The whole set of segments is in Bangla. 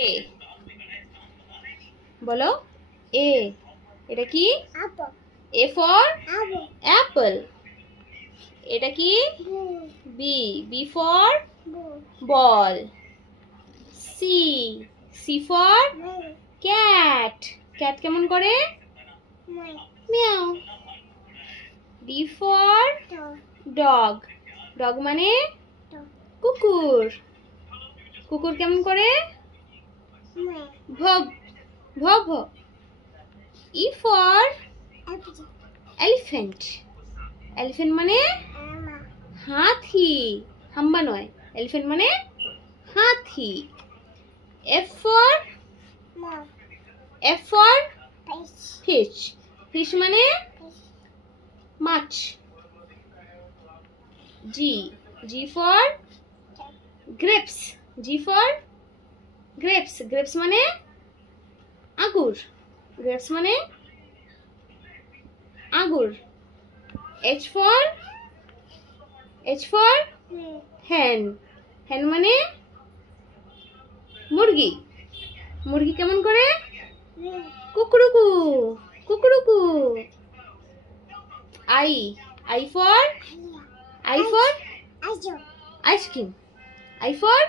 এ বলো এ এটা কি এ ফর অ্যাপল এটা কি B B for ball C C for cat cat কেমন করে মিয়াও ডি ফর ডগ ডগ মানে কুকুর কুকুর কেমন করে ভব ভব ই ফর এলিফ্যান্ট এলিফ্যান্ট মানে হাতি হাম্বা নয় এলিফ্যান্ট মানে হাতি এফ ফর ফিশ ফিশ মানে মাছ G G for grapes G for grapes grapes মানে আঙ্গুর গ্রেপস মানে আঙ্গুর এইচ ফর hen hen মানে মুরগি মুরগি কেমন করে কুকুরুকু কুকুরুকু I for ice cream I for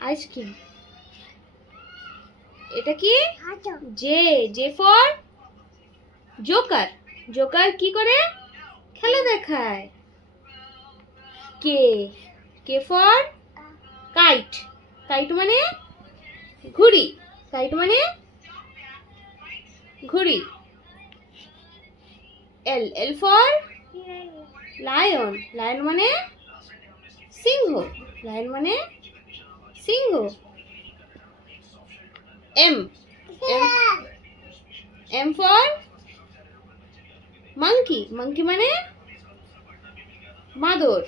ice cream এটা কি J J for joker joker কি করে খেলা দেখায় K K for kite kite মানে ঘুড়ি কাইট মানে ঘুড়ি L L for lion lion মানে সিংহ লায়ন মানে সিংহ M M for monkey monkey মানে বাঁদর